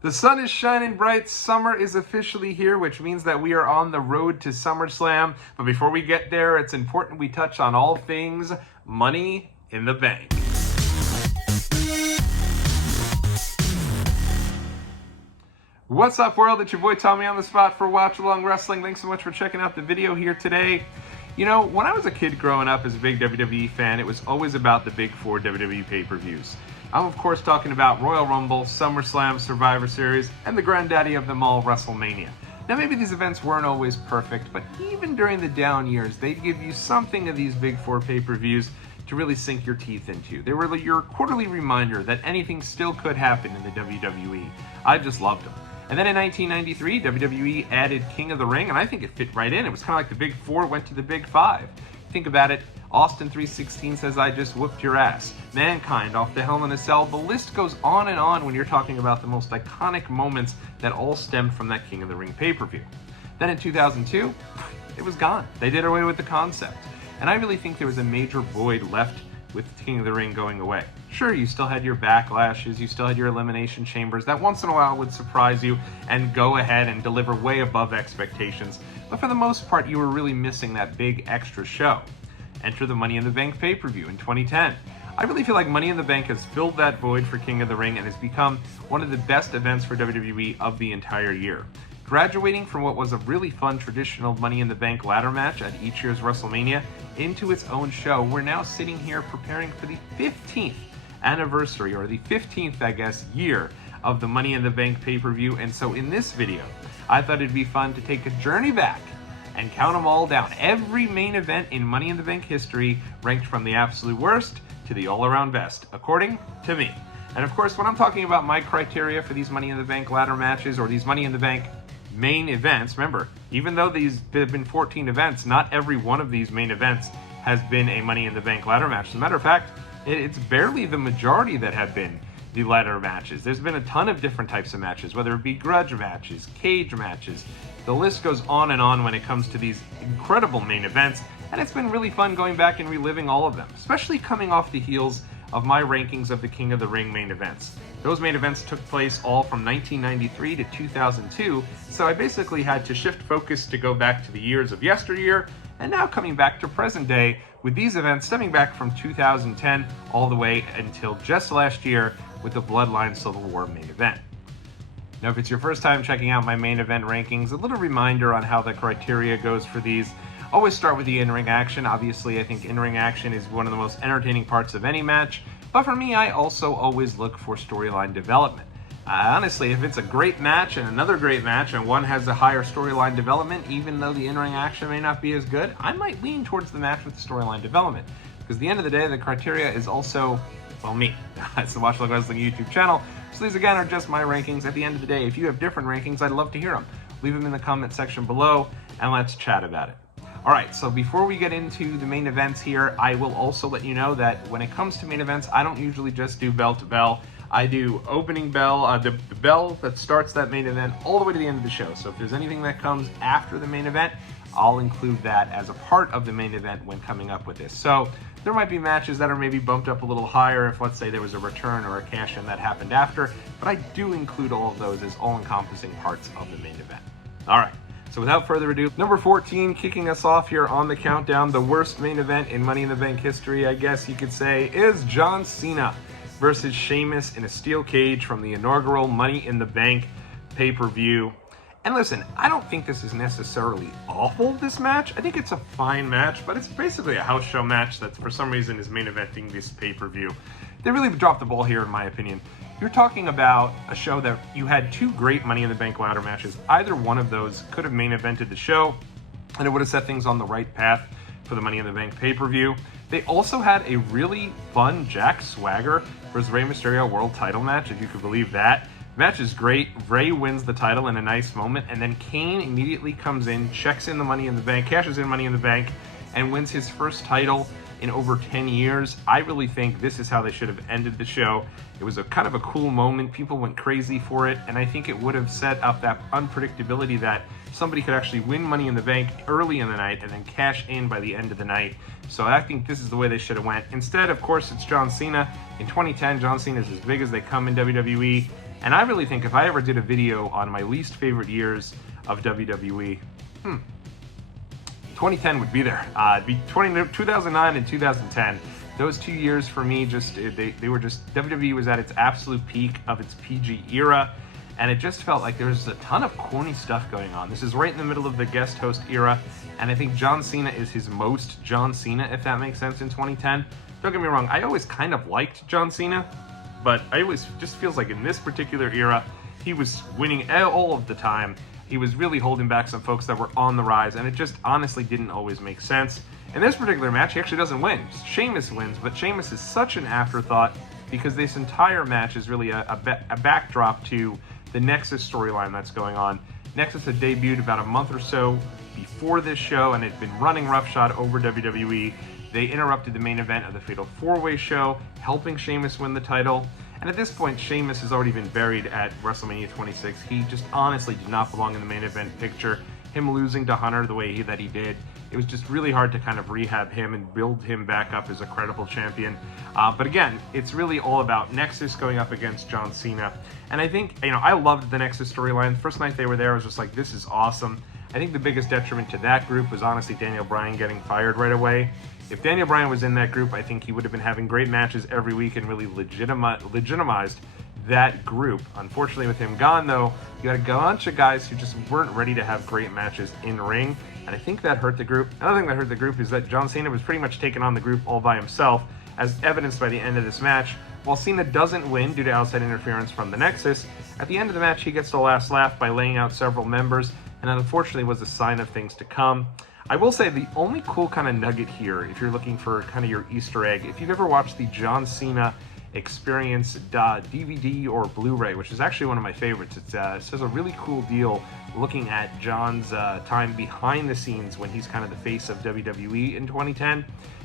The sun is shining bright, summer is officially here, which means that we are on the road to SummerSlam. But before we get there, it's important we touch on all things Money in the Bank. What's up, world? It's your boy Tommy on the spot for Watch Along Wrestling. Thanks so much for checking out the video here today. You know, when I was a kid growing up as a big WWE fan, it was always about the big four WWE pay-per-views. I'm, of course, talking about Royal Rumble, SummerSlam, Survivor Series, and the granddaddy of them all, WrestleMania. Now, maybe these events weren't always perfect, but even during the down years, they'd give you something of these big four pay-per-views to really sink your teeth into. They were your quarterly reminder that anything still could happen in the WWE. I just loved them. And then in 1993, WWE added King of the Ring, and I think it fit right in. It was kind of like the Big Four went to the Big Five. Think about it. Austin 3:16 says, "I just whooped your ass." Mankind off the Hell in a Cell. The list goes on and on when you're talking about the most iconic moments that all stemmed from that King of the Ring pay-per-view. Then in 2002, it was gone. They did away with the concept. And I really think there was a major void left with King of the Ring going away. Sure, you still had your backlashes, you still had your elimination chambers that once in a while would surprise you and go ahead and deliver way above expectations. But for the most part, you were really missing that big extra show. Enter the Money in the Bank pay-per-view in 2010. I really feel like Money in the Bank has filled that void for King of the Ring and has become one of the best events for WWE of the entire year. Graduating from what was a really fun traditional Money in the Bank ladder match at each year's WrestleMania into its own show, we're now sitting here preparing for the 15th anniversary, or the 15th, I guess, year of the Money in the Bank pay-per-view. And so in this video, I thought it'd be fun to take a journey back and count them all down. Every main event in Money in the Bank history, ranked from the absolute worst to the all-around best, according to me. And of course, when I'm talking about my criteria for these Money in the Bank ladder matches or these Money in the Bank main events, remember, even though these have been 14 events, not every one of these main events has been a Money in the Bank ladder match. As a matter of fact, it's barely the majority that have been the ladder matches. There's been a ton of different types of matches, whether it be grudge matches, cage matches. The list goes on and on when it comes to these incredible main events, and it's been really fun going back and reliving all of them, especially coming off the heels of my rankings of the King of the Ring main events. Those main events took place all from 1993 to 2002, so I basically had to shift focus to go back to the years of yesteryear, and now coming back to present day with these events stemming back from 2010 all the way until just last year with the Bloodline Civil War main event. Now, if it's your first time checking out my main event rankings, a little reminder on how the criteria goes for these. Always start with the in-ring action. Obviously, I think in-ring action is one of the most entertaining parts of any match, but for me, I also always look for storyline development. Honestly, if it's a great match and another great match and one has a higher storyline development, even though the in-ring action may not be as good, I might lean towards the match with the storyline development. Because at the end of the day, the criteria is also, well, me. It's the Watch Along Wrestling YouTube channel. So these, again, are just my rankings. At the end of the day, if you have different rankings, I'd love to hear them. Leave them in the comment section below, and let's chat about it. All right, so before we get into the main events here, I will also let you know that when it comes to main events, I don't usually just do bell to bell. I do opening bell, the bell that starts that main event all the way to the end of the show. So if there's anything that comes after the main event, I'll include that as a part of the main event when coming up with this. So there might be matches that are maybe bumped up a little higher if, let's say, there was a return or a cash-in that happened after, but I do include all of those as all-encompassing parts of the main event. All right. So without further ado, number 14, kicking us off here on the countdown, the worst main event in Money in the Bank history, I guess you could say, is John Cena versus Sheamus in a steel cage from the inaugural Money in the Bank pay-per-view. And listen, I don't think this is necessarily awful, this match. I think it's a fine match, but it's basically a house show match that for some reason is main eventing this pay-per-view. They really dropped the ball here, in my opinion. You're talking about a show that you had two great Money in the Bank ladder matches. Either one of those could have main evented the show, and it would have set things on the right path for the Money in the Bank pay-per-view. They also had a really fun Jack Swagger versus Rey Mysterio world title match, if you could believe that. The match is great. Rey wins the title in a nice moment, and then Kane immediately comes in, checks in the Money in the Bank, cashes in Money in the Bank, and wins his first title in over 10 years. I really think this is how they should have ended the show. It was a kind of a cool moment. People went crazy for it, and I think it would have set up that unpredictability that somebody could actually win Money in the Bank early in the night and then cash in by the end of the night. So I think this is the way they should have went. Instead, of course, it's John Cena. In 2010, John Cena is as big as they come in WWE. And I really think if I ever did a video on my least favorite years of WWE, 2010 would be there. It'd be 2009 and 2010. Those 2 years for me, they were just, WWE was at its absolute peak of its PG era, and it just felt like there was a ton of corny stuff going on. This is right in the middle of the guest host era, and I think John Cena is his most John Cena, if that makes sense, in 2010. Don't get me wrong, I always kind of liked John Cena, but I always just feels like in this particular era, he was winning all of the time. He was really holding back some folks that were on the rise, and it just honestly didn't always make sense. In this particular match, he actually doesn't win. Sheamus wins, but Sheamus is such an afterthought because this entire match is really a backdrop to the Nexus storyline that's going on. Nexus had debuted about a month or so before this show, and had been running roughshod over WWE. They interrupted the main event of the Fatal 4-Way show, helping Sheamus win the title. And at this point, Sheamus has already been buried at WrestleMania 26. He just honestly did not belong in the main event picture. Him losing to Hunter the way that he did, it was just really hard to kind of rehab him and build him back up as a credible champion. But again, it's really all about Nexus going up against John Cena. And I think, I loved the Nexus storyline. The first night they were there, I was just like, this is awesome. I think the biggest detriment to that group was honestly Daniel Bryan getting fired right away. If Daniel Bryan was in that group, I think he would have been having great matches every week and really legitimized that group. Unfortunately, with him gone, though, you got a bunch of guys who just weren't ready to have great matches in ring, and I think that hurt the group. Another thing that hurt the group is that John Cena was pretty much taking on the group all by himself, as evidenced by the end of this match. While Cena doesn't win due to outside interference from the Nexus, at the end of the match he gets the last laugh by laying out several members, and unfortunately was a sign of things to come. I will say the only cool kind of nugget here, if you're looking for kind of your Easter egg, if you've ever watched the John Cena Experience DVD or Blu-ray, which is actually one of my favorites. It says a really cool deal looking at John's time behind the scenes when he's kind of the face of WWE in 2010.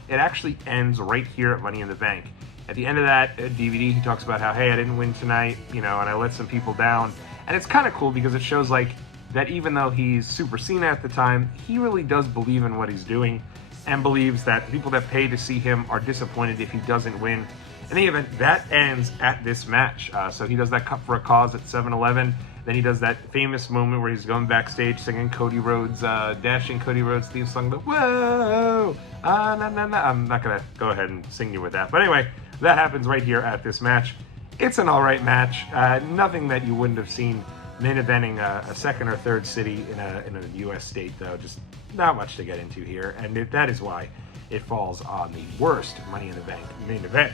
It actually ends right here at Money in the Bank. At the end of that DVD, he talks about how, hey, I didn't win tonight, and I let some people down. And it's kind of cool because it shows like that even though he's Super Cena at the time, he really does believe in what he's doing and believes that the people that pay to see him are disappointed if he doesn't win. In any event, that ends at this match. So he does that Cup for a Cause at 7-Eleven. Then he does that famous moment where he's going backstage singing Cody Rhodes, dashing Cody Rhodes theme song, the whoa, na na na. I'm not going to go ahead and sing you with that. But anyway, that happens right here at this match. It's an all right match. Nothing that you wouldn't have seen main eventing a second or third city in a U.S. state, though. Just not much to get into here. And that is why it falls on the worst Money in the Bank main event.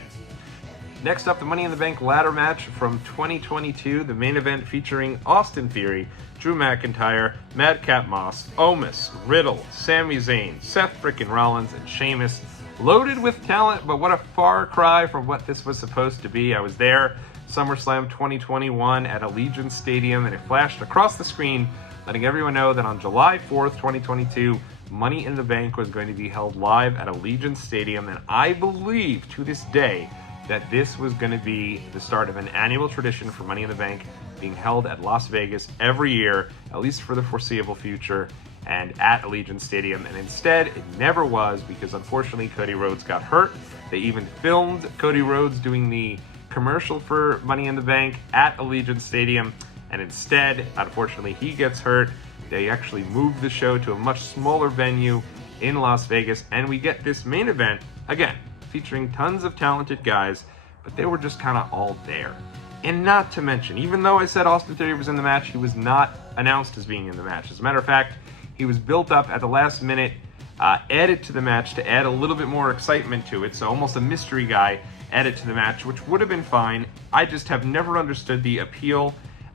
Next up, the Money in the Bank ladder match from 2022, the main event featuring Austin Theory, Drew McIntyre, Madcap Moss, Omos, Riddle, Sami Zayn, Seth frickin' Rollins, and Sheamus. Loaded with talent, but what a far cry from what this was supposed to be. I was there, SummerSlam 2021 at Allegiant Stadium, and it flashed across the screen, letting everyone know that on July 4th, 2022, Money in the Bank was going to be held live at Allegiant Stadium, and I believe to this day that this was going to be the start of an annual tradition for Money in the Bank being held at Las Vegas every year, at least for the foreseeable future, and at Allegiant Stadium. And instead, it never was, because unfortunately Cody Rhodes got hurt. They even filmed Cody Rhodes doing the commercial for Money in the Bank at Allegiant Stadium, and instead, unfortunately, he gets hurt. They actually moved the show to a much smaller venue in Las Vegas, and we get this main event, again, featuring tons of talented guys, but they were just kind of all there. And not to mention, even though I said Austin Theory was in the match, he was not announced as being in the match. As a matter of fact, he was built up at the last minute, added to the match to add a little bit more excitement to it, so almost a mystery guy added to the match, which would have been fine. I just have never understood the appeal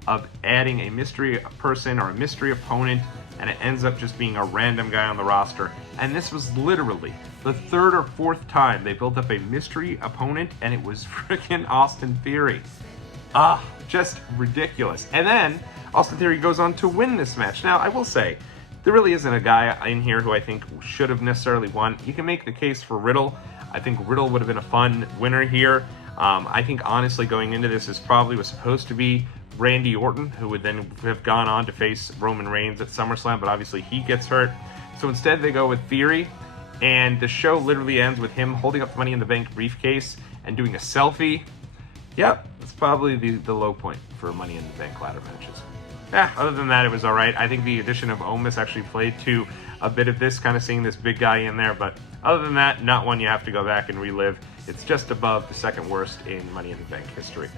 of adding a mystery person or a mystery opponent, and it ends up just being a random guy on the roster. And this was literally the third or fourth time they built up a mystery opponent, and it was freaking Austin Theory. Just ridiculous. And then Austin Theory goes on to win this match. Now, I will say, there really isn't a guy in here who I think should have necessarily won. You can make the case for Riddle. I think Riddle would have been a fun winner here. I think honestly going into this probably was supposed to be Randy Orton, who would then have gone on to face Roman Reigns at SummerSlam, but obviously he gets hurt. So instead they go with Theory, and the show literally ends with him holding up the Money in the Bank briefcase and doing a selfie. Yep, It's probably the low point for Money in the Bank ladder matches. Other than that, it was all right. I think the addition of Omos actually played to a bit of this, kind of seeing this big guy in there. But other than that, not one you have to go back and relive. It's just above the second worst in Money in the Bank history.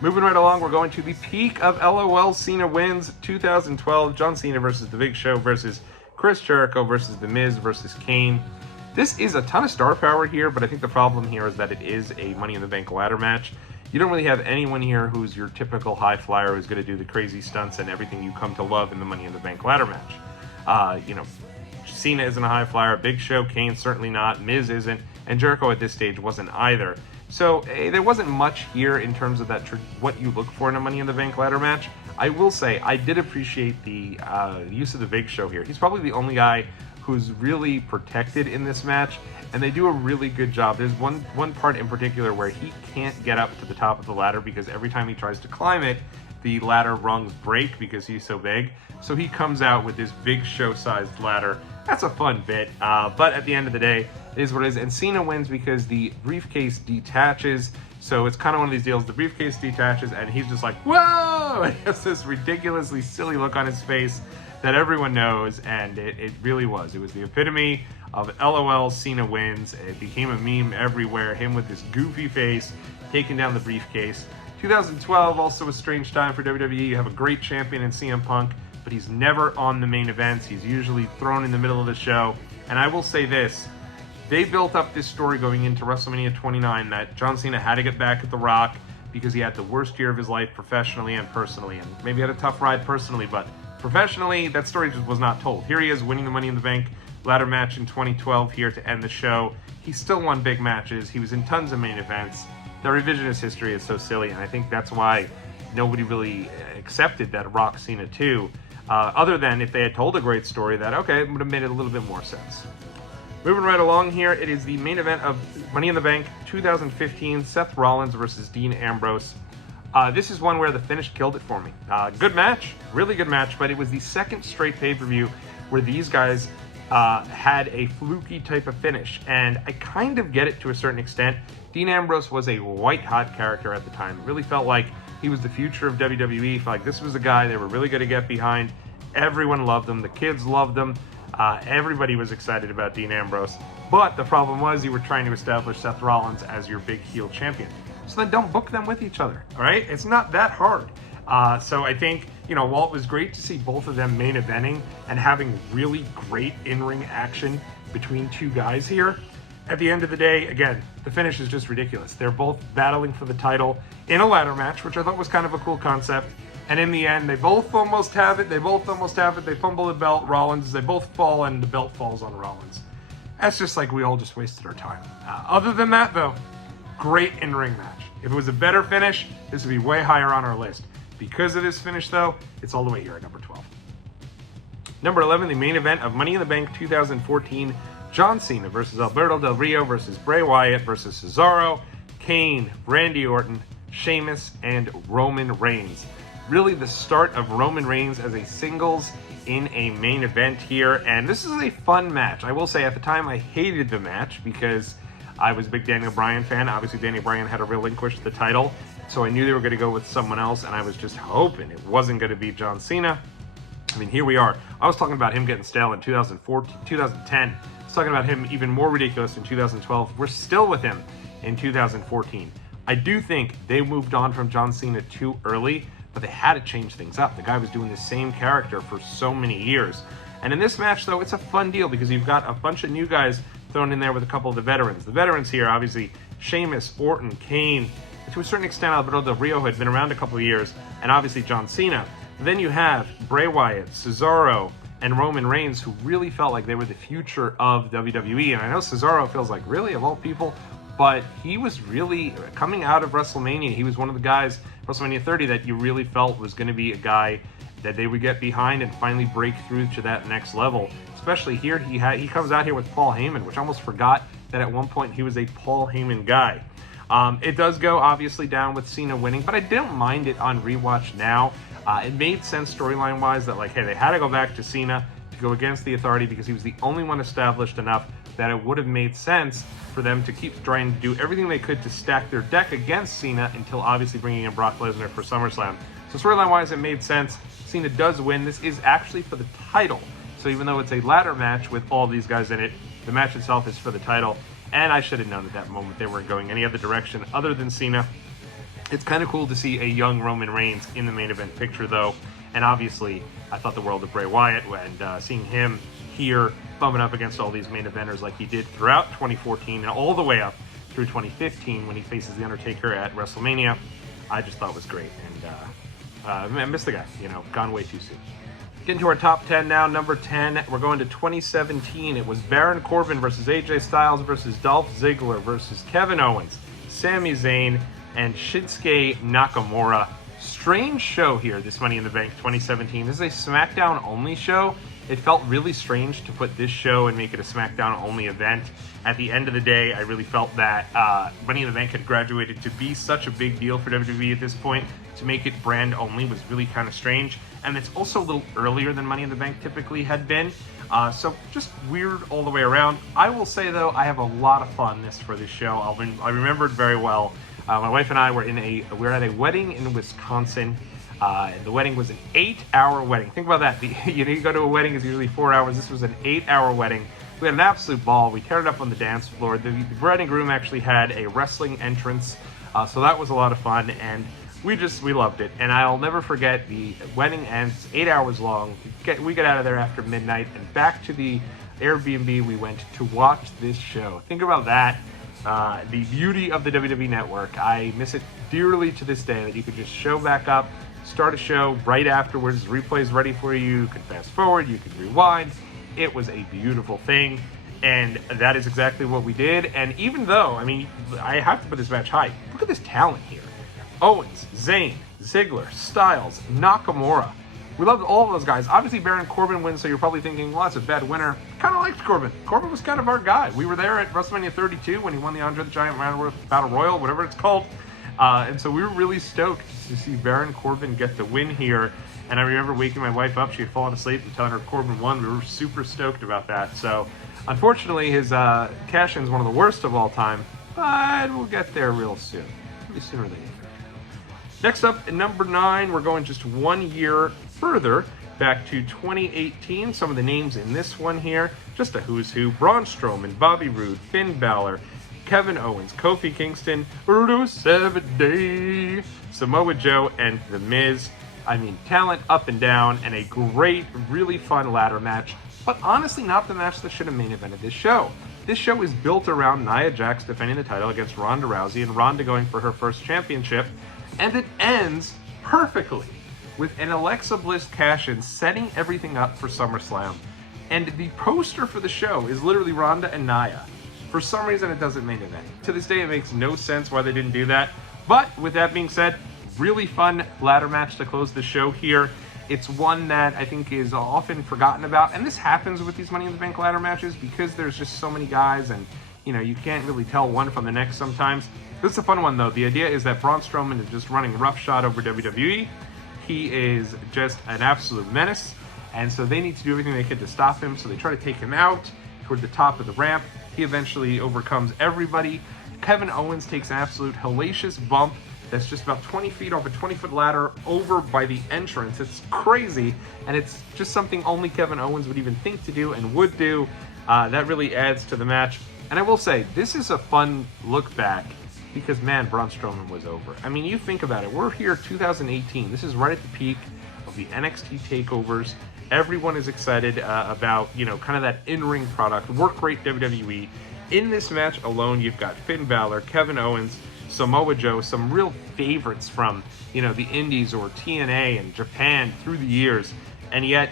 Moving right along, we're going to the peak of LOL Cena wins 2012. John Cena versus The Big Show versus Chris Jericho versus The Miz versus Kane. This is a ton of star power here, but I think the problem here is that it is a Money in the Bank ladder match. You don't really have anyone here who's your typical high flyer who's going to do the crazy stunts and everything you come to love in the Money in the Bank ladder match. Cena isn't a high flyer, Big Show, Kane certainly not, Miz isn't, and Jericho at this stage wasn't either. So there wasn't much here in terms of that what you look for in a Money in the Bank ladder match. I will say I did appreciate the use of the Big Show here. He's probably the only guy who's really protected in this match, and they do a really good job. There's one part in particular where he can't get up to the top of the ladder because every time he tries to climb it, the ladder rungs break because he's so big. So he comes out with this Big Show-sized ladder. That's a fun bit, but at the end of the day, it is what it is. And Cena wins because the briefcase detaches. So it's kind of one of these deals. The briefcase detaches, and he's just like, whoa! And he has this ridiculously silly look on his face that everyone knows, and it really was. It was the epitome of LOL Cena wins. It became a meme everywhere. Him with this goofy face, taking down the briefcase. 2012, also a strange time for WWE. You have a great champion in CM Punk, but he's never on the main events. He's usually thrown in the middle of the show. And I will say this, they built up this story going into WrestleMania 29 that John Cena had to get back at The Rock because he had the worst year of his life professionally and personally, and maybe had a tough ride personally, but professionally, that story just was not told. Here he is winning the Money in the Bank ladder match in 2012 here to end the show. He still won big matches. He was in tons of main events. The revisionist history is so silly, and I think that's why nobody really accepted that Rock Cena 2, other than if they had told a great story that, okay, it would have made it a little bit more sense. Moving right along here, it is the main event of Money in the Bank 2015, Seth Rollins versus Dean Ambrose. This is one where the finish killed it for me. Good match, really good match, but it was the second straight pay-per-view where these guys had a fluky type of finish, and I kind of get it to a certain extent. Dean Ambrose was a white-hot character at the time. It really felt like he was the future of WWE. Felt like this was a guy they were really going to get behind. Everyone loved him. The kids loved him. Everybody was excited about Dean Ambrose. But the problem was you were trying to establish Seth Rollins as your big heel champion. So then don't book them with each other, all right? It's not that hard. So I think, while it was great to see both of them main eventing and having really great in-ring action between two guys here, at the end of the day, again, the finish is just ridiculous. They're both battling for the title in a ladder match, which I thought was kind of a cool concept. And in the end, they both almost have it. They fumble the belt, Rollins. They both fall, and the belt falls on Rollins. That's just like we all just wasted our time. Other than that, though, great in-ring match. If it was a better finish, this would be way higher on our list. Because of this finish, though, it's all the way here at number 12. Number 11, the main event of Money in the Bank 2014, John Cena versus Alberto Del Rio versus Bray Wyatt versus Cesaro, Kane, Randy Orton, Sheamus, and Roman Reigns. Really the start of Roman Reigns as a singles in a main event here, and this is a fun match. I will say at the time I hated the match because I was a big Daniel Bryan fan. Obviously Daniel Bryan had to relinquish the title, so I knew they were going to go with someone else, and I was just hoping it wasn't going to be John Cena. I mean, here we are. I was talking about him getting stale in 2014, 2010. I was talking about him even more ridiculous in 2012. We're still with him in 2014. I do think they moved on from John Cena too early, but they had to change things up. The guy was doing the same character for so many years. And in this match, though, it's a fun deal because you've got a bunch of new guys thrown in there with a couple of the veterans. The veterans here, obviously, Sheamus, Orton, Kane, to a certain extent, Alberto Del Rio had been around a couple of years, and obviously John Cena. Then you have Bray Wyatt, Cesaro, and Roman Reigns, who really felt like they were the future of WWE. And I know Cesaro feels like, really, of all people? But he was really, coming out of WrestleMania, he was one of the guys, WrestleMania 30, that you really felt was going to be a guy that they would get behind and finally break through to that next level. Especially here, he comes out here with Paul Heyman, which I almost forgot that at one point he was a Paul Heyman guy. It does go, obviously, down with Cena winning, but I don't mind it on rewatch now. It made sense storyline-wise that, like, hey, they had to go back to Cena to go against the Authority because he was the only one established enough that it would have made sense for them to keep trying to do everything they could to stack their deck against Cena until obviously bringing in Brock Lesnar for SummerSlam. So storyline-wise, it made sense. Cena does win. This is actually for the title. So even though it's a ladder match with all these guys in it, the match itself is for the title. And I should have known at that moment they weren't going any other direction other than Cena. It's kind of cool to see a young Roman Reigns in the main event picture, though. And obviously, I thought the world of Bray Wyatt, and seeing him here bumping up against all these main eventers like he did throughout 2014 and all the way up through 2015 when he faces The Undertaker at WrestleMania, I just thought was great. And I missed the guy, gone way too soon. Getting to our top 10 now. Number 10, we're going to 2017. It was Baron Corbin versus AJ Styles versus Dolph Ziggler versus Kevin Owens, Sami Zayn, and Shinsuke Nakamura. Strange show here, this Money in the Bank 2017. This is a SmackDown only show. It felt really strange to put this show and make it a SmackDown only event. At the end of the day, I really felt that Money in the Bank had graduated to be such a big deal for WWE at this point. To make it brand only was really kind of strange. And it's also a little earlier than Money in the Bank typically had been. So just weird all the way around. I will say, though, I have a lot of fun for this show. I remember it very well. My wife and I were at a wedding in Wisconsin. The wedding was an 8-hour wedding. Think about that. You go to a wedding, it's usually 4 hours. This was an 8-hour wedding. We had an absolute ball. We teared it up on the dance floor. The bride and groom actually had a wrestling entrance. So that was a lot of fun. And we loved it. And I'll never forget, the wedding ends 8 hours long. We get out of there after midnight and back to the Airbnb we went to watch this show. Think about that. The beauty of the WWE Network. I miss it dearly to this day, that you could just show back up, start a show right afterwards, replay's ready for you, you can fast forward, you can rewind. It was a beautiful thing, and that is exactly what we did. And even though, I have to put this match high, look at this talent here. Owens, Zayn, Ziggler, Styles, Nakamura. We loved all of those guys. Obviously, Baron Corbin wins, so you're probably thinking, well, that's a bad winner. Kind of liked Corbin. Corbin was kind of our guy. We were there at WrestleMania 32 when he won the Andre the Giant Battle Royal, whatever it's called. And so we were really stoked to see Baron Corbin get the win here. And I remember waking my wife up. She had fallen asleep and telling her Corbin won. We were super stoked about that. So, unfortunately, his cash-in is one of the worst of all time. But we'll get there real soon. Maybe sooner than later. Next up, at number 9, we're going just 1 year further, back to 2018. Some of the names in this one here, just a who's who. Braun Strowman, Bobby Roode, Finn Balor, Kevin Owens, Kofi Kingston, Rusev Day, Samoa Joe, and The Miz. Talent up and down, and a great, really fun ladder match, but honestly not the match that should have main evented this show. This show is built around Nia Jax defending the title against Ronda Rousey, and Ronda going for her first championship, and it ends perfectly with an Alexa Bliss cash-in setting everything up for SummerSlam. And the poster for the show is literally Ronda and Nia. For some reason, it doesn't main event. To this day, it makes no sense why they didn't do that. But with that being said, really fun ladder match to close the show here. It's one that I think is often forgotten about. And this happens with these Money in the Bank ladder matches because there's just so many guys, and you can't really tell one from the next sometimes. This is a fun one, though. The idea is that Braun Strowman is just running roughshod over WWE. He is just an absolute menace, and so they need to do everything they can to stop him. So they try to take him out toward the top of the ramp. He eventually overcomes everybody. Kevin Owens takes an absolute hellacious bump that's just about 20 feet off a 20-foot ladder over by the entrance. It's crazy, and it's just something only Kevin Owens would even think to do and would do. That really adds to the match. And I will say, this is a fun look back because, man, Braun Strowman was over. You think about it. We're here 2018. This is right at the peak of the NXT takeovers. Everyone is excited about, kind of that in-ring product. Work rate WWE. In this match alone, you've got Finn Balor, Kevin Owens, Samoa Joe, some real favorites from, the Indies or TNA and Japan through the years. And yet,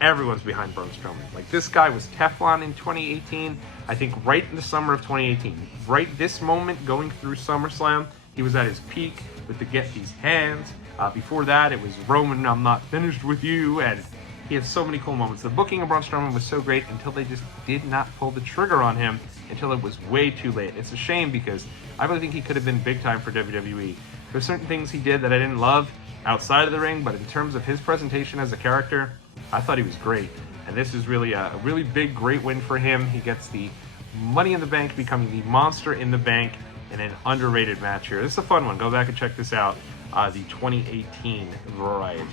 everyone's behind Braun Strowman. This guy was Teflon in 2018. I think right in the summer of 2018. Right this moment going through SummerSlam, he was at his peak with the Get These Hands. Before that, it was Roman, I'm not finished with you. And he had so many cool moments. The booking of Braun Strowman was so great until they just did not pull the trigger on him until it was way too late. It's a shame because I really think he could have been big time for WWE. There's certain things he did that I didn't love outside of the ring, but in terms of his presentation as a character, I thought he was great. And this is really a really big, great win for him. He gets the Money in the Bank becoming the Monster in the Bank in an underrated match here. This is a fun one. Go back and check this out, the 2018 variety.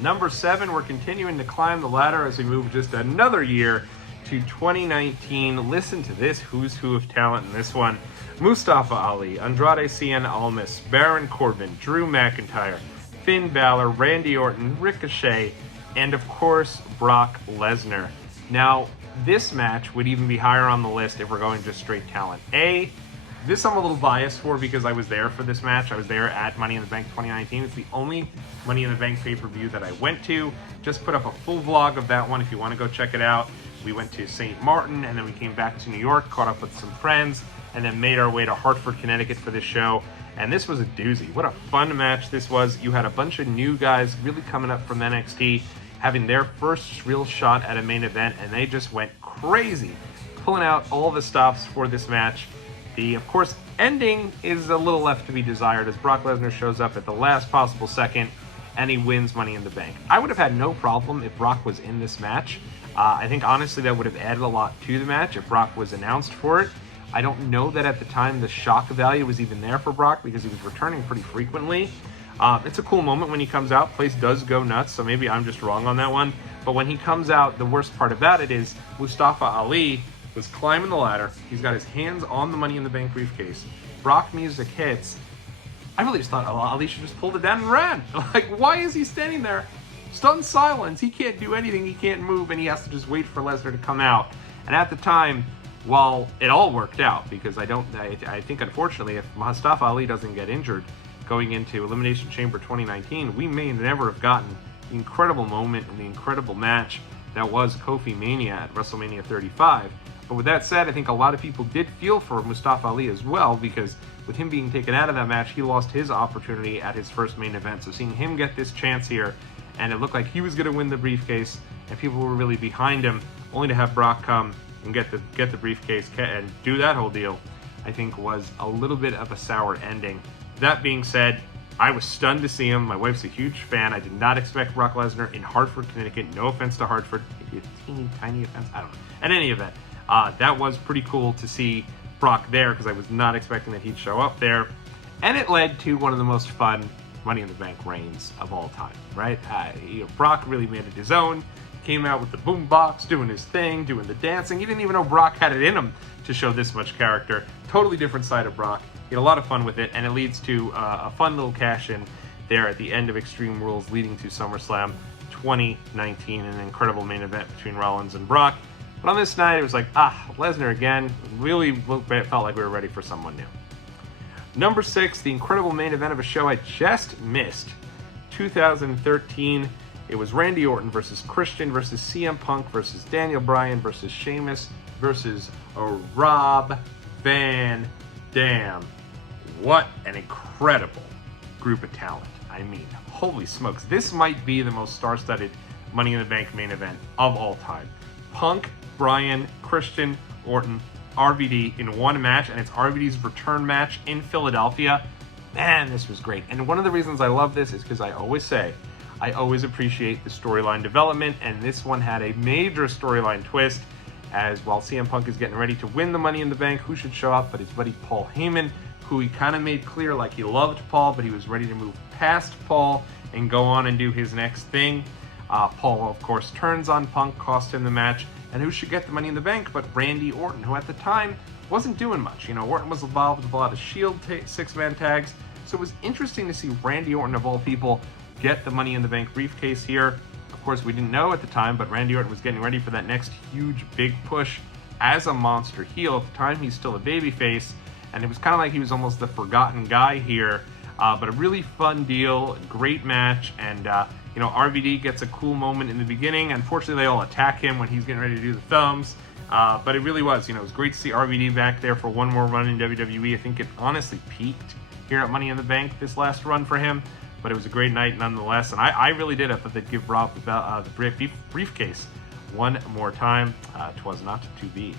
Number 7, we're continuing to climb the ladder as we move just another year to 2019. Listen to this who's who of talent in this one. Mustafa Ali, Andrade Cien Almas, Baron Corbin, Drew McIntyre, Finn Balor, Randy Orton, Ricochet, and of course, Brock Lesnar. Now, this match would even be higher on the list if we're going just straight talent. This I'm a little biased for because I was there for this match. I was there at Money in the Bank 2019. It's the only Money in the Bank pay-per-view that I went to. Just put up a full vlog of that one if you want to go check it out. We went to St. Martin, and then we came back to New York, caught up with some friends, and then made our way to Hartford, Connecticut for this show. And this was a doozy. What a fun match this was. You had a bunch of new guys really coming up from NXT, having their first real shot at a main event, and they just went crazy, pulling out all the stops for this match. The, of course, ending is a little left to be desired as Brock Lesnar shows up at the last possible second and he wins Money in the Bank. I would have had no problem if Brock was in this match. I think, honestly, that would have added a lot to the match if Brock was announced for it. I don't know that at the time the shock value was even there for Brock because he was returning pretty frequently. It's a cool moment when he comes out. Place does go nuts, so maybe I'm just wrong on that one. But when he comes out, the worst part about it is Mustafa Ali was climbing the ladder. He's got his hands on the Money in the Bank briefcase. Brock music hits. I really just thought, oh, Ali should just pulled it down and ran. Like, why is he standing there? Stunned silence. He can't do anything. He can't move, and he has to just wait for Lesnar to come out. And at the time, while it all worked out, because I think, unfortunately, if Mustafa Ali doesn't get injured going into Elimination Chamber 2019, we may never have gotten the incredible moment and the incredible match that was Kofi Mania at WrestleMania 35. But with that said, I think a lot of people did feel for Mustafa Ali as well, because with him being taken out of that match, he lost his opportunity at his first main event. So seeing him get this chance here, and it looked like he was going to win the briefcase, and people were really behind him, only to have Brock come and get the briefcase and do that whole deal, I think was a little bit of a sour ending. That being said, I was stunned to see him. My wife's a huge fan. I did not expect Brock Lesnar in Hartford, Connecticut. No offense to Hartford. Maybe a teeny tiny offense. I don't know. In any event, that was pretty cool to see Brock there because I was not expecting that he'd show up there. And it led to one of the most fun Money in the Bank reigns of all time, right? Brock really made it his own. Came out with the boombox, doing his thing, doing the dancing. He didn't even know Brock had it in him to show this much character. Totally different side of Brock. He had a lot of fun with it, and it leads to a fun little cash-in there at the end of Extreme Rules, leading to SummerSlam 2019, an incredible main event between Rollins and Brock. But on this night, it was like, Lesnar again. Really felt like we were ready for someone new. Number 6, the incredible main event of a show I just missed. 2013, it was Randy Orton versus Christian versus CM Punk versus Daniel Bryan versus Sheamus versus Rob Van Dam. What an incredible group of talent. I mean, holy smokes. This might be the most star-studded Money in the Bank main event of all time. Punk, Bryan, Christian, Orton, RVD in one match, and it's RVD's return match in Philadelphia. Man, this was great. And one of the reasons I love this is because I always say, I always appreciate the storyline development, and this one had a major storyline twist, as while CM Punk is getting ready to win the Money in the Bank, who should show up but his buddy Paul Heyman, who he kind of made clear like he loved Paul, but he was ready to move past Paul and go on and do his next thing. Paul, of course, turns on Punk, cost him the match, and who should get the Money in the Bank but Randy Orton, who at the time wasn't doing much. You know, Orton was involved with a lot of Shield six-man tags, so it was interesting to see Randy Orton, of all people, get the Money in the Bank briefcase here. Of course, we didn't know at the time, but Randy Orton was getting ready for that next huge, big push as a monster heel. At the time, he's still a babyface, and it was kind of like he was almost the forgotten guy here. But a really fun deal, great match, and RVD gets a cool moment in the beginning. Unfortunately, they all attack him when he's getting ready to do the thumbs. But it really was, it was great to see RVD back there for one more run in WWE. I think it honestly peaked here at Money in the Bank, this last run for him. But it was a great night nonetheless, and I really did. I thought they'd give Rob the briefcase one more time. 'Twas not to be.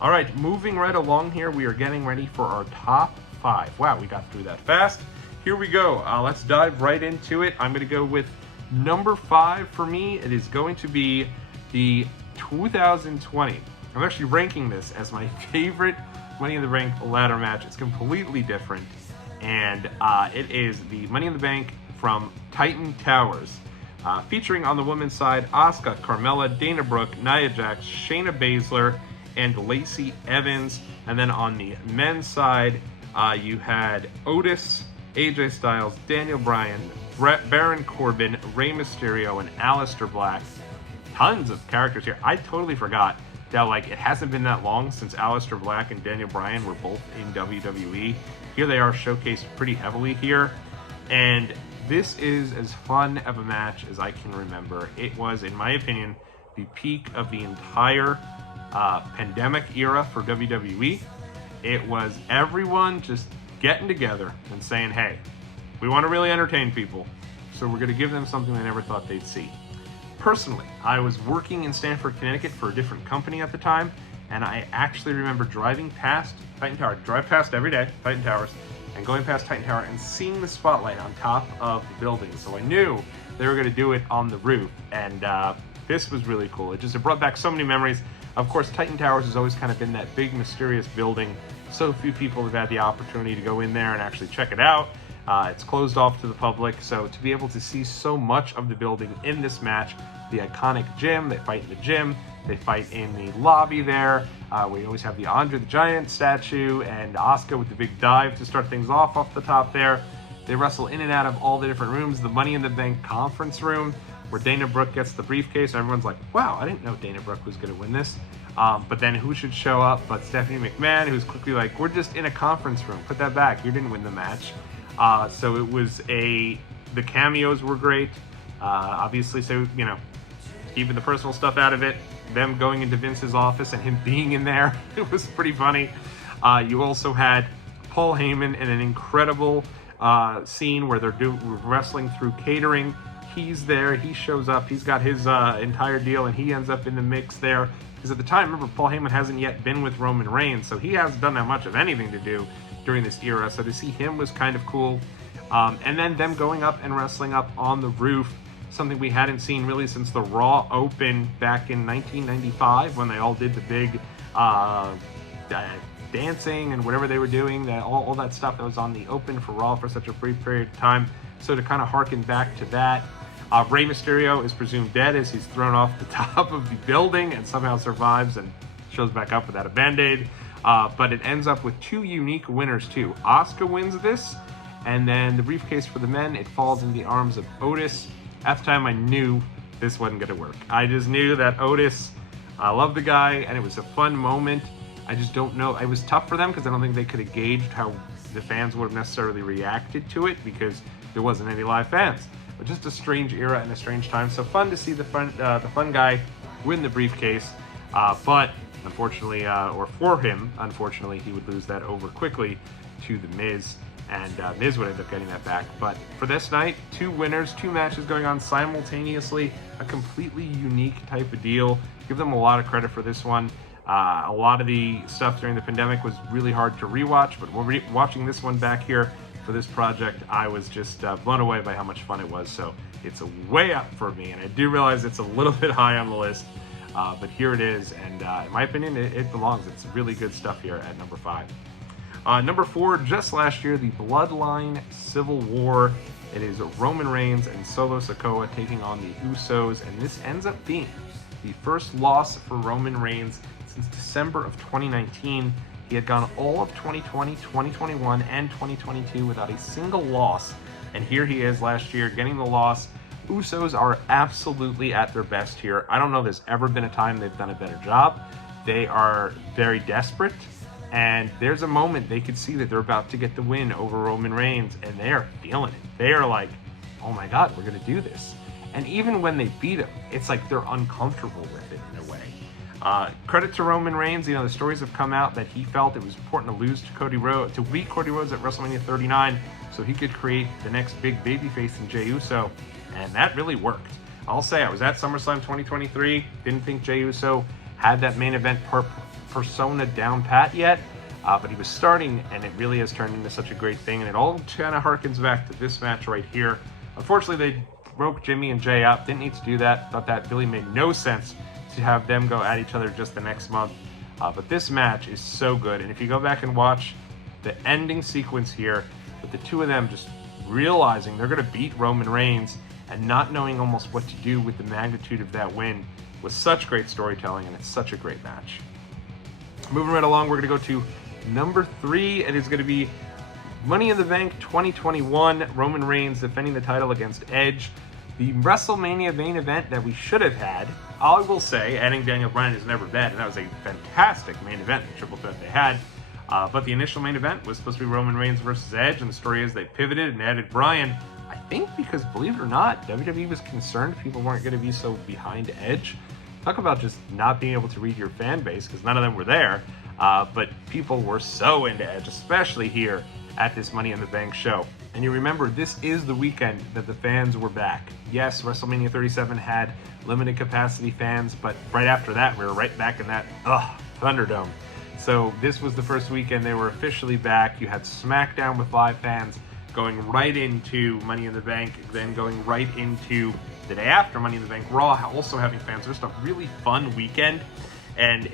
All right, moving right along here, we are getting ready for our top 5. Wow, we got through that fast. Here we go. Let's dive right into it. I'm going to go with number 5 for me. It is going to be the 2020 I'm actually ranking this as my favorite Money in the Bank ladder match. It's completely different, and it is the Money in the Bank from Titan Towers, featuring on the women's side Asuka, Carmella, Dana Brooke, Nia Jax, Shayna Baszler, and Lacey Evans. And then on the men's side, you had Otis, AJ Styles, Daniel Bryan, Baron Corbin, Rey Mysterio, and Aleister Black. Tons of characters here. I totally forgot that, like, it hasn't been that long since Aleister Black and Daniel Bryan were both in WWE. Here they are showcased pretty heavily here. And this is as fun of a match as I can remember. It was, in my opinion, the peak of the entire pandemic era for WWE. It was everyone just getting together and saying, hey, we want to really entertain people, so we're going to give them something they never thought they'd see. Personally, I was working in Stamford, Connecticut for a different company at the time, and I actually remember driving past Titan Tower. Drive past every day, Titan Towers, and going past Titan Tower and seeing the spotlight on top of the building. So I knew they were going to do it on the roof, and this was really cool. It brought back so many memories. Of course, Titan Towers has always kind of been that big, mysterious building. So few people have had the opportunity to go in there and actually check it out. It's closed off to the public, so to be able to see so much of the building in this match, the iconic gym, they fight in the gym, they fight in the lobby there. We always have the Andre the Giant statue and Asuka with the big dive to start things off the top there. They wrestle in and out of all the different rooms. The Money in the Bank conference room, where Dana Brooke gets the briefcase. Everyone's like, wow, I didn't know Dana Brooke was going to win this. But then who should show up but Stephanie McMahon, who's quickly like, we're just in a conference room. Put that back. You didn't win the match. So it was the cameos were great. Obviously, so, you know, keeping the personal stuff out of it, them going into Vince's office and him being in there, it was pretty funny. You also had Paul Heyman in an incredible scene where they're wrestling through catering. He's there, he shows up, he's got his entire deal, and he ends up in the mix there. Because at the time, remember, Paul Heyman hasn't yet been with Roman Reigns, so he hasn't done that much of anything to do during this era. So to see him was kind of cool. And then them going up and wrestling up on the roof, something we hadn't seen really since the Raw Open back in 1995, when they all did the big dancing and whatever they were doing, all that stuff that was on the Open for Raw for such a brief period of time. So to kind of harken back to that, Rey Mysterio is presumed dead as he's thrown off the top of the building and somehow survives and shows back up without a band-aid. But it ends up with two unique winners too. Asuka wins this, and then the briefcase for the men, it falls in the arms of Otis. At the time, I knew this wasn't going to work. I just knew that Otis, I love the guy, and it was a fun moment. I just don't know. It was tough for them because I don't think they could have gauged how the fans would have necessarily reacted to it because there wasn't any live fans. But just a strange era and a strange time. So fun to see the fun guy win the briefcase. But unfortunately, or for him, unfortunately, he would lose that over quickly to The Miz. And Miz would end up getting that back. But for this night, two winners, two matches going on simultaneously, a completely unique type of deal. Give them a lot of credit for this one. A lot of the stuff during the pandemic was really hard to rewatch, but when watching this one back here for this project, I was just blown away by how much fun it was. So it's a way up for me, and I do realize it's a little bit high on the list, but here it is, and in my opinion, it belongs. It's really good stuff here at number 5. Number 4, just last year, the Bloodline Civil War. It is Roman Reigns and Solo Sikoa taking on the Usos, and this ends up being the first loss for Roman Reigns since December of 2019. He had gone all of 2020, 2021, and 2022 without a single loss, and here he is last year getting the loss. Usos are absolutely at their best here. I don't know there's ever been a time they've done a better job. They are very desperate, and there's a moment they could see that they're about to get the win over Roman Reigns, and they are feeling it. They are like, oh my God, we're going to do this. And even when they beat him, it's like they're uncomfortable with it in a way. Credit to Roman Reigns. You know, the stories have come out that he felt it was important to lose to beat Cody Rhodes at WrestleMania 39 so he could create the next big babyface in Jey Uso, and that really worked. I'll say I was at SummerSlam 2023, didn't think Jey Uso had that main event persona down pat yet, but he was starting, and it really has turned into such a great thing, and it all kind of harkens back to this match right here. Unfortunately, they broke Jimmy and Jay up. Didn't need to do that. Thought that really made no sense to have them go at each other just the next month. But this match is so good. And if you go back and watch the ending sequence here with the two of them just realizing they're going to beat Roman Reigns and not knowing almost what to do with the magnitude of that win was such great storytelling, and it's such a great match. Moving right along, we're going to go to number 3. It is going to be Money in the Bank 2021, Roman Reigns defending the title against Edge. The WrestleMania main event that we should have had. I will say, adding Daniel Bryan is never bad, and that was a fantastic main event, the triple threat they had. But the initial main event was supposed to be Roman Reigns versus Edge, and the story is they pivoted and added Bryan. I think because, believe it or not, WWE was concerned people weren't going to be so behind Edge. Talk about just not being able to read your fan base, because none of them were there. But people were so into Edge, especially here at this Money in the Bank show. And you remember, this is the weekend that the fans were back. Yes, WrestleMania 37 had limited capacity fans, but right after that, we were right back in that, Thunderdome. So this was the first weekend they were officially back. You had SmackDown with live fans going right into Money in the Bank, then going right into the day after Money in the Bank. Raw also having fans. Just a really fun weekend. And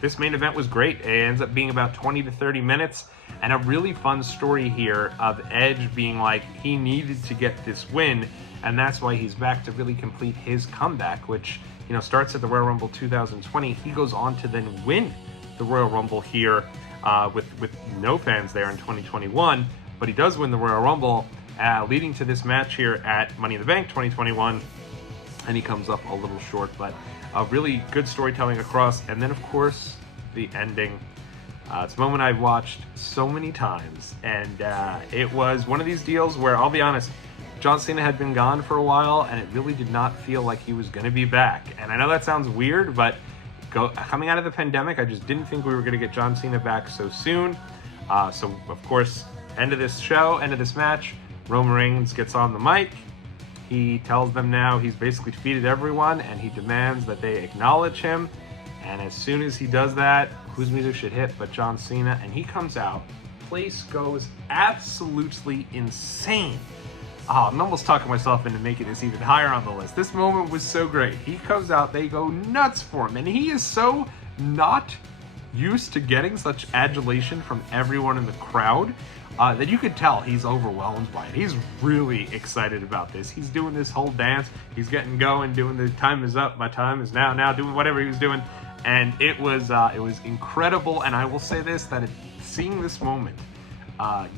this main event was great. It ends up being about 20 to 30 minutes. And a really fun story here of Edge being like, he needed to get this win. And that's why he's back to really complete his comeback, which, starts at the Royal Rumble 2020. He goes on to then win the Royal Rumble here with no fans there in 2021. But he does win the Royal Rumble, leading to this match here at Money in the Bank 2021. And he comes up a little short, but a really good storytelling across. And then, of course, the ending. It's a moment I've watched so many times. And it was one of these deals where, I'll be honest, John Cena had been gone for a while, and it really did not feel like he was going to be back. And I know that sounds weird, but coming out of the pandemic, I just didn't think we were going to get John Cena back so soon. So, of course, end of this match, Roman Reigns gets on the mic. He tells them now he's basically defeated everyone, and he demands that they acknowledge him. And as soon as he does that, whose music should hit but John Cena? And he comes out. Place goes absolutely insane. I'm almost talking myself into making this even higher on the list. This moment was so great. He comes out, they go nuts for him, and he is so not used to getting such adulation from everyone in the crowd that you could tell he's overwhelmed by it. He's really excited about this. He's doing this whole dance. He's getting going, doing the time is up, my time is now, doing whatever he was doing. And it was incredible. And I will say this, that seeing this moment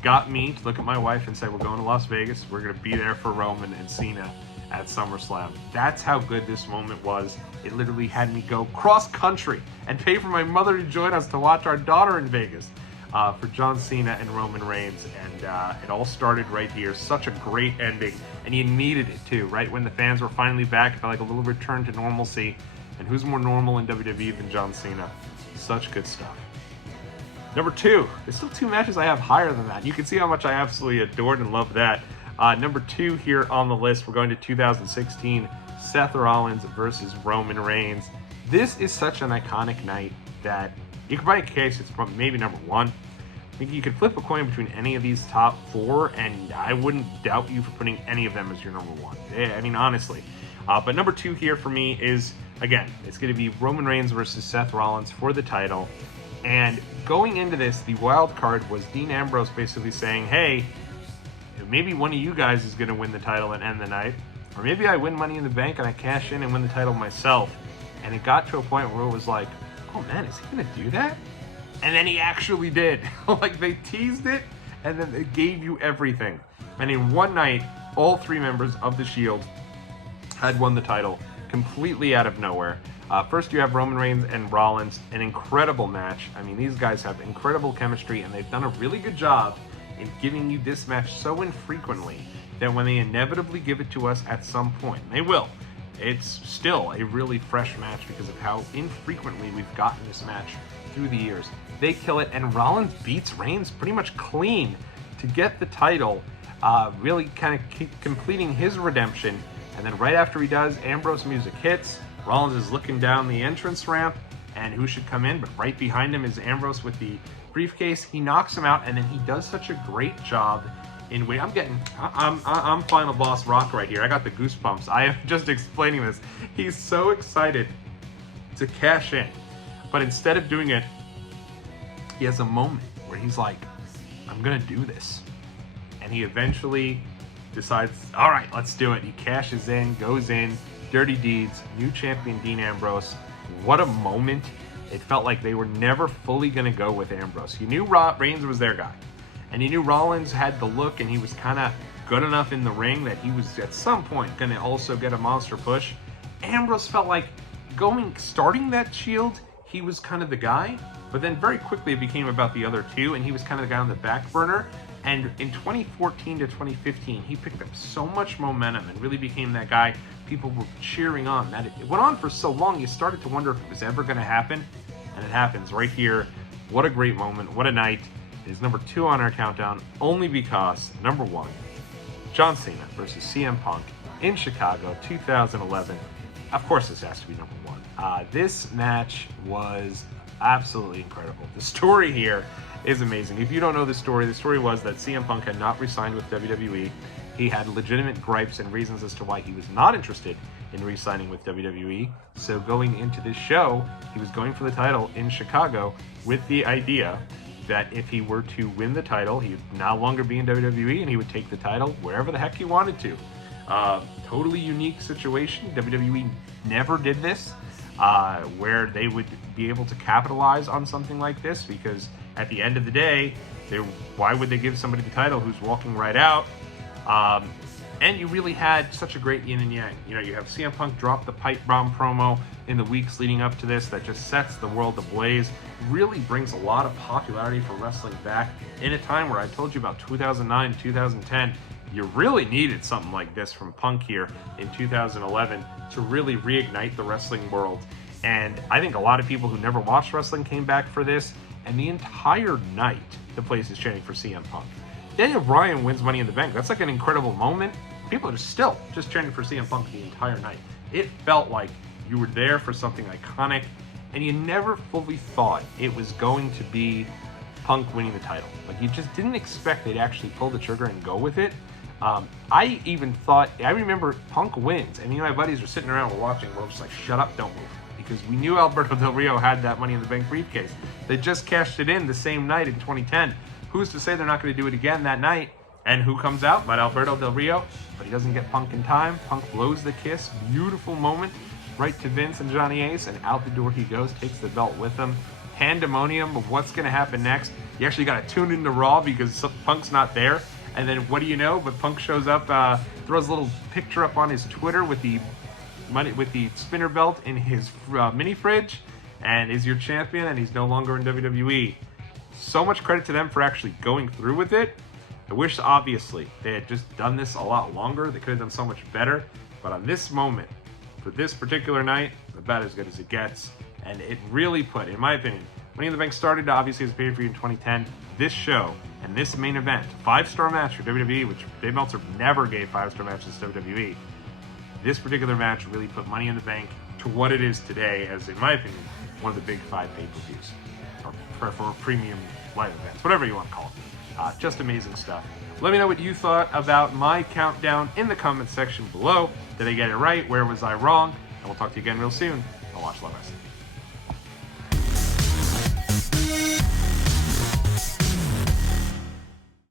got me to look at my wife and say, we're going to Las Vegas. We're going to be there for Roman and Cena at SummerSlam. That's how good this moment was. It literally had me go cross country and pay for my mother to join us to watch our daughter in Vegas for John Cena and Roman Reigns. And it all started right here. Such a great ending. And you needed it too, right? When the fans were finally back, it felt like a little return to normalcy. And who's more normal in WWE than John Cena? Such good stuff. Number 2, there's still 2 matches I have higher than that. You can see how much I absolutely adored and loved that. Number 2 here on the list, we're going to 2016, Seth Rollins versus Roman Reigns. This is such an iconic night that you could make a case it's maybe number 1. I think you could flip a coin between any of these top 4, and I wouldn't doubt you for putting any of them as your number 1. I mean, honestly. But number 2 here for me is, again, it's going to be Roman Reigns versus Seth Rollins for the title. And going into this, the wild card was Dean Ambrose basically saying, hey, maybe one of you guys is going to win the title and end the night. Or maybe I win Money in the Bank and I cash in and win the title myself. And it got to a point where it was like, oh man, is he going to do that? And then he actually did. Like, they teased it and then they gave you everything. And in one night, all 3 members of the Shield had won the title completely out of nowhere. First, you have Roman Reigns and Rollins, an incredible match. I mean, these guys have incredible chemistry, and they've done a really good job in giving you this match so infrequently that when they inevitably give it to us at some point, and they will, it's still a really fresh match because of how infrequently we've gotten this match through the years. They kill it, and Rollins beats Reigns pretty much clean to get the title, really kind of keep completing his redemption. And then right after he does, Ambrose music hits. Rollins is looking down the entrance ramp, and who should come in? But right behind him is Ambrose with the briefcase. He knocks him out, and then he does such a great job in way. I'm Final Boss Rock right here. I got the goosebumps. I am just explaining this. He's so excited to cash in. But instead of doing it, he has a moment where he's like, I'm going to do this. And he eventually decides, all right, let's do it. He cashes in, goes in, dirty deeds, new champion Dean Ambrose. What a moment. It felt like they were never fully going to go with Ambrose. You knew Reigns was their guy. And you knew Rollins had the look, and he was kind of good enough in the ring that he was at some point going to also get a monster push. Ambrose felt like starting that Shield, he was kind of the guy. But then very quickly it became about the other two, and he was kind of the guy on the back burner. And in 2014 to 2015, he picked up so much momentum and really became that guy people were cheering on. That it went on for so long, you started to wonder if it was ever going to happen. And it happens right here. What a great moment. What a night. It is number 2 on our countdown, only because number 1, John Cena versus CM Punk in Chicago, 2011. Of course, this has to be number 1. This match was absolutely incredible. The story here is amazing. If you don't know the story was that CM Punk had not re-signed with WWE. He had legitimate gripes and reasons as to why he was not interested in re-signing with WWE. So going into this show, he was going for the title in Chicago with the idea that if he were to win the title, he would no longer be in WWE and he would take the title wherever the heck he wanted to. Totally unique situation. WWE never did this, where they would be able to capitalize on something like this, because at the end of the day, why would they give somebody the title who's walking right out? And you really had such a great yin and yang. You know, you have CM Punk drop the pipe bomb promo in the weeks leading up to this that just sets the world ablaze, really brings a lot of popularity for wrestling back in a time where I told you about 2009, 2010, you really needed something like this from Punk here in 2011 to really reignite the wrestling world. And I think a lot of people who never watched wrestling came back for this, and the entire night the place is chanting for CM Punk. Daniel Bryan wins Money in the Bank. That's like an incredible moment. People are still just chanting for CM Punk the entire night. It felt like you were there for something iconic, and you never fully thought it was going to be Punk winning the title. Like, you just didn't expect they'd actually pull the trigger and go with it. I even thought, I remember Punk wins, and me and my buddies were sitting around, we're watching, we're just like, shut up, don't move. Because we knew Alberto Del Rio had that Money in the Bank briefcase. They just cashed it in the same night in 2010. Who's to say they're not going to do it again that night? And who comes out but Alberto Del Rio? But he doesn't get Punk in time. Punk blows the kiss. Beautiful moment. Right to Vince and Johnny Ace, and out the door he goes, takes the belt with him. Pandemonium of what's going to happen next. You actually got to tune into Raw because Punk's not there. And then what do you know? But Punk shows up, throws a little picture up on his Twitter with the spinner belt in his mini fridge, and is your champion, and he's no longer in WWE. So much credit to them for actually going through with it. I wish, obviously, they had just done this a lot longer. They could have done so much better. But on this moment, for this particular night, about as good as it gets. And it really put, in my opinion, Money in the Bank started obviously as a pay-per-view in 2010. This show and this main event, 5-star match for WWE, which Dave Meltzer never gave 5-star matches to WWE. This particular match really put Money in the Bank to what it is today as, in my opinion, one of the big 5 pay-per-views. Or for premium live events, whatever you want to call it. Just amazing stuff. Let me know what you thought about my countdown in the comment section below. Did I get it right? Where was I wrong? And we'll talk to you again real soon on Watch Love Wrestling.